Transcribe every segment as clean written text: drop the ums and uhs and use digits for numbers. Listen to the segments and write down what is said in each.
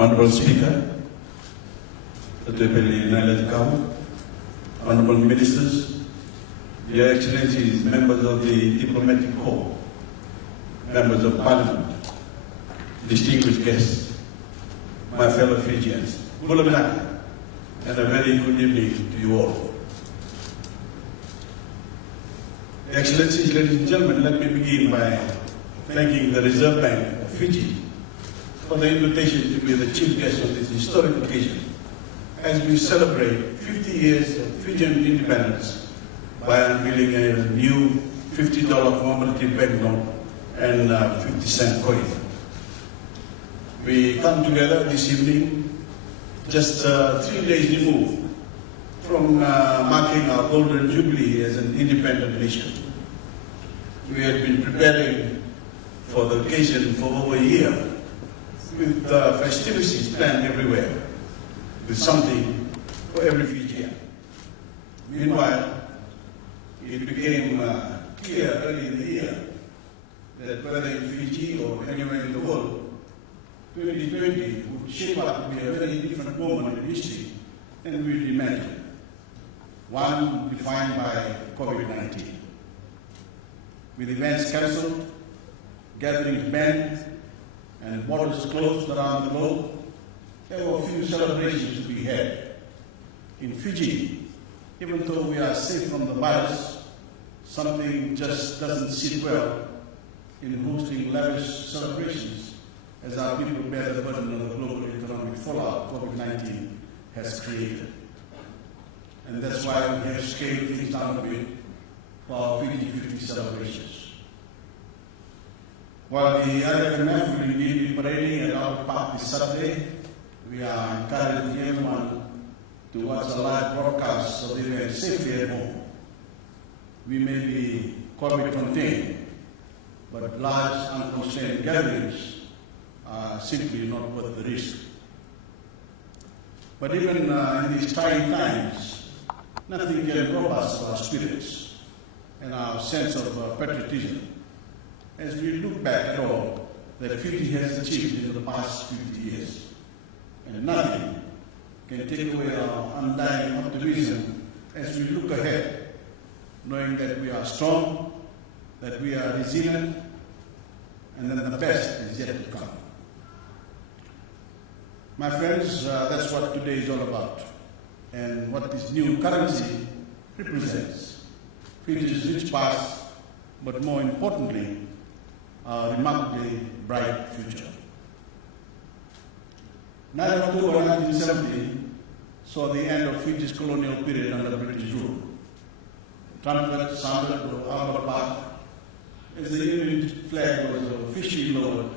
Honorable Speaker, Honorable Naila, Honorable Ministers, Your Excellencies, members of the Diplomatic Corps, members of Parliament, distinguished guests, my fellow Fijians, Bulaminaka, and a very good evening to you all. Excellencies, ladies and gentlemen, let me begin by thanking the Reserve Bank of Fiji for the invitation to be the chief guest on this historic occasion as we celebrate 50 years of Fijian independence by unveiling a new $50 commemorative banknote and 50-cent coin. We come together this evening just 3 days removed from marking our golden jubilee as an independent nation. We had been preparing for the occasion for over a year with festivities planned everywhere, with something for every Fijian. Meanwhile, it became clear early in the year that whether in Fiji or anywhere in the world, 2020 would shape up to be a very different moment in history than we would imagine. One defined by COVID-19. With events cancelled, gatherings banned, and borders closed around the globe, there were a few celebrations to be had. In Fiji, even though we are safe from the virus, something just doesn't sit well in hosting lavish celebrations as our people bear the burden of the global economic fallout COVID-19 has created. And that's why we have scaled things down a bit for our Fiji 50 celebrations. While the RFMF will indeed be parading at Albert Park this Saturday, we are encouraging everyone to watch a live broadcast so they may be safely at home. We may be COVID contained, but large unconstrained gatherings are simply not worth the risk. But even in these trying times, nothing can rob us of our spirits and our sense of patriotism as we look back at all that Fiji has achieved in the past 50 years. And nothing can take away our undying optimism as we look ahead, knowing that we are strong, that we are resilient, and that the best is yet to come. My friends, that's what today is all about, and what this new currency represents. Fiji's rich past, but more importantly, a remarkably bright future. 9 October 1970 saw the end of Fiji's colonial period under British rule. Trumpet sounded over Albert Park as the Union flag was officially lowered,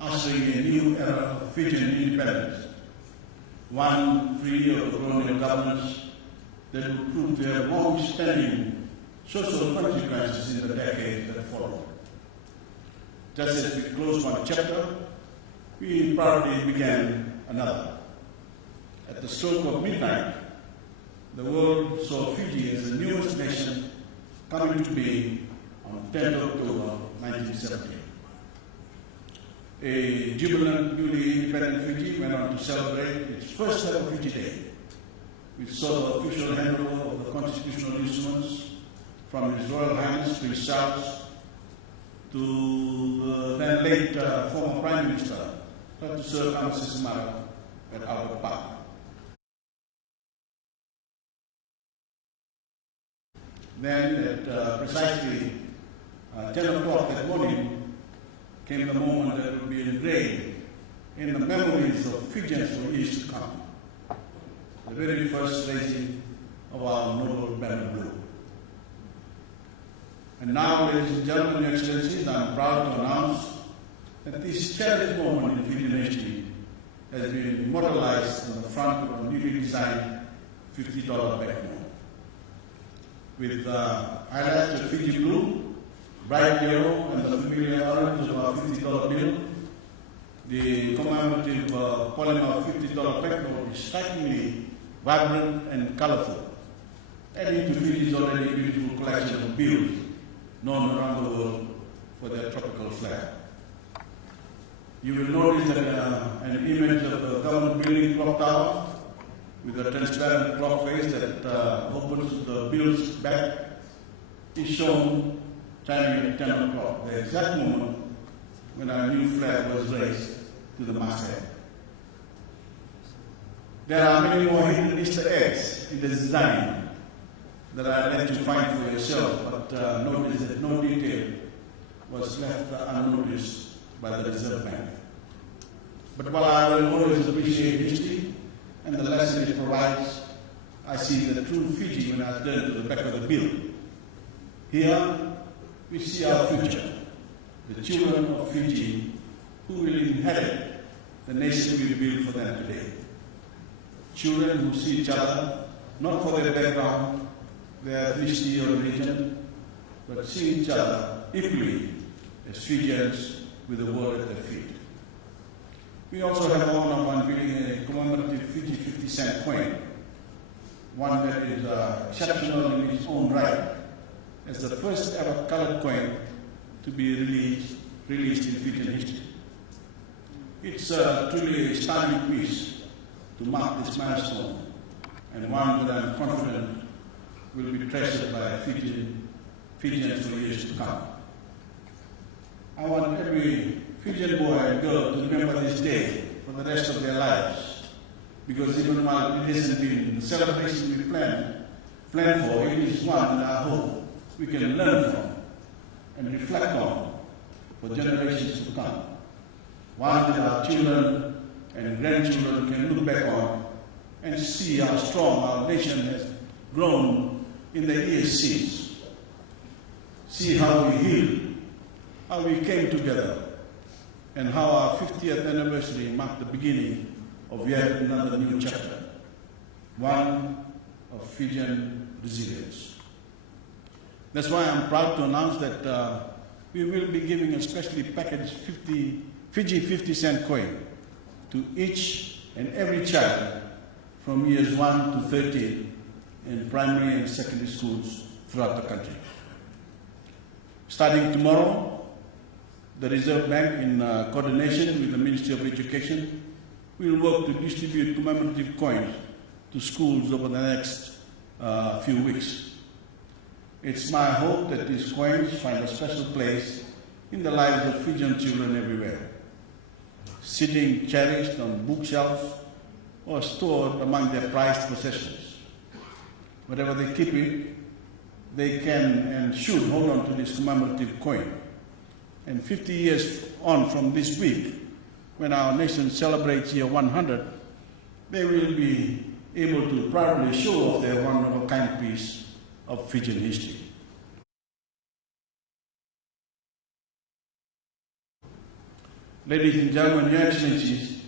ushering a new era of Fijian independence, one free of the colonial governments that would prove to have long-standing social consequences in the decades that followed. Just as we closed one chapter, we proudly began another. At the stroke of midnight, the world saw Fiji as the newest nation coming to being on 10 October 1970. A jubilant, newly independent Fiji went on to celebrate its first ever Fiji Day, which saw the official handover of the constitutional instruments from His Royal Highness Prince Charles to the then late former Prime Minister, Dr. Sir Francis Mara, at Albert Park. Then at precisely 10 o'clock that morning came the moment that would be engraved in the memories of Fijians for years to come. The very first raising of our noble banner blue. And now, ladies and gentlemen, Your Excellencies, I am proud to announce that this cherished moment in Fijian history has been immortalized on the front of a newly designed $50 banknote. With highlights of Fiji blue, bright yellow, and the familiar orange of our $50 bill, the commemorative polymer $50 banknote is strikingly vibrant and colorful, adding to Fiji's already beautiful collection of bills known around the world for their tropical flair. You will notice that an image of the government building clock tower with a transparent clock face that opens the bill's back is shown chiming at 10 o'clock, the exact moment when our new flag was raised to the masthead. There are many more hidden Easter eggs in the design that I let you find for yourself, but notice that no detail was left unnoticed by the Reserve Bank. But while I will always appreciate history and the lesson it provides, I see the true Fiji when I turn to the back of the bill. Here, we see our future, the children of Fiji who will inherit the nation we build for them today. Children who see each other not for their background, their ethnicity or religion, but see each other equally as Fijians with the world at their feet. We also have the honor of unveiling a commemorative Fiji 50-cent coin, one that is exceptional in its own right, as the first ever colored coin to be released in Fijian history. It's truly a stunning piece to mark this milestone, and one that I'm confident will be treasured by Fijians for years to come. I want every Fijian boy and girl to remember this day for the rest of their lives, because even while it hasn't been the celebration we planned for, it is one that I hope we can learn from and reflect on for generations to come. One that our children and grandchildren can look back on and see how strong our nation has grown in the years since. See how we healed, how we came together, and how our 50th anniversary marked the beginning of yet another new chapter, one of Fijian resilience. That's why I'm proud to announce that we will be giving a specially packaged Fiji 50-cent coin to each and every child from years 1 to 13 in primary and secondary schools throughout the country. Starting tomorrow, the Reserve Bank, in coordination with the Ministry of Education, will work to distribute commemorative coins to schools over the next few weeks. It's my hope that these coins find a special place in the lives of Fijian children everywhere, sitting cherished on bookshelves or stored among their prized possessions. Wherever they keep it, they can and should hold on to this commemorative coin. And 50 years on from this week, when our nation celebrates year 100, they will be able to proudly show off their one-of-a-kind piece of Fijian history. Ladies and gentlemen, Your Excellencies,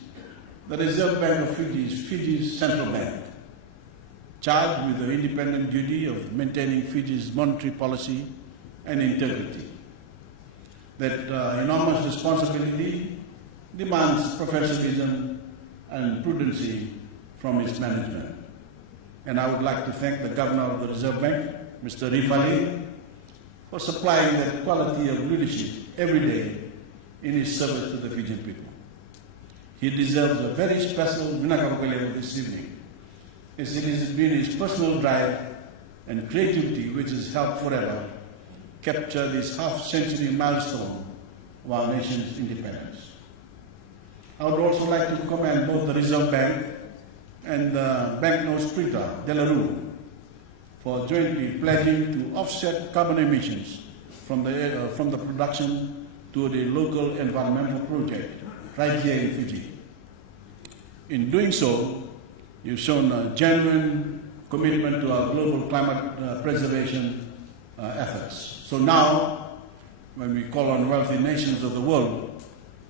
the Reserve Bank of Fiji is Fiji's central bank, charged with the independent duty of maintaining Fiji's monetary policy and integrity. That enormous responsibility demands professionalism and prudency from its management. And I would like to thank the Governor of the Reserve Bank, Mr. Rifali, for supplying that quality of leadership every day in his service to the Fijian people. He deserves a very special Vinakarakale this evening, as it has been his personal drive and creativity which has helped forever capture this half-century milestone of our nation's independence. I would also like to commend both the Reserve Bank and the banknote printer, De La Rue, for jointly pledging to offset carbon emissions from the production to the local environmental project right here in Fiji. In doing so, you've shown a genuine commitment to our global climate preservation efforts. So now, when we call on wealthy nations of the world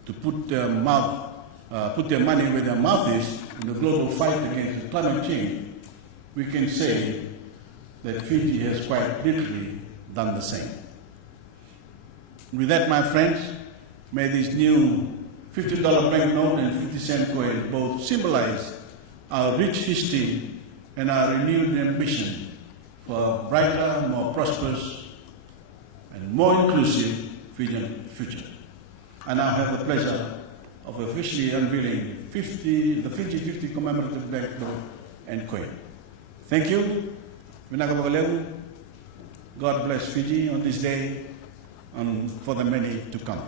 to put their money where their mouth is in the global fight against climate change, we can say that Fiji has quite literally done the same. With that, my friends, may this new $50 banknote and 50-cent coin both symbolize our rich history and our renewed ambition for a brighter, more prosperous, and more inclusive Fijian future. I now have the pleasure of officially unveiling the Fiji 50 commemorative banknote and coin. Thank you. God bless Fiji on this day and for the many to come.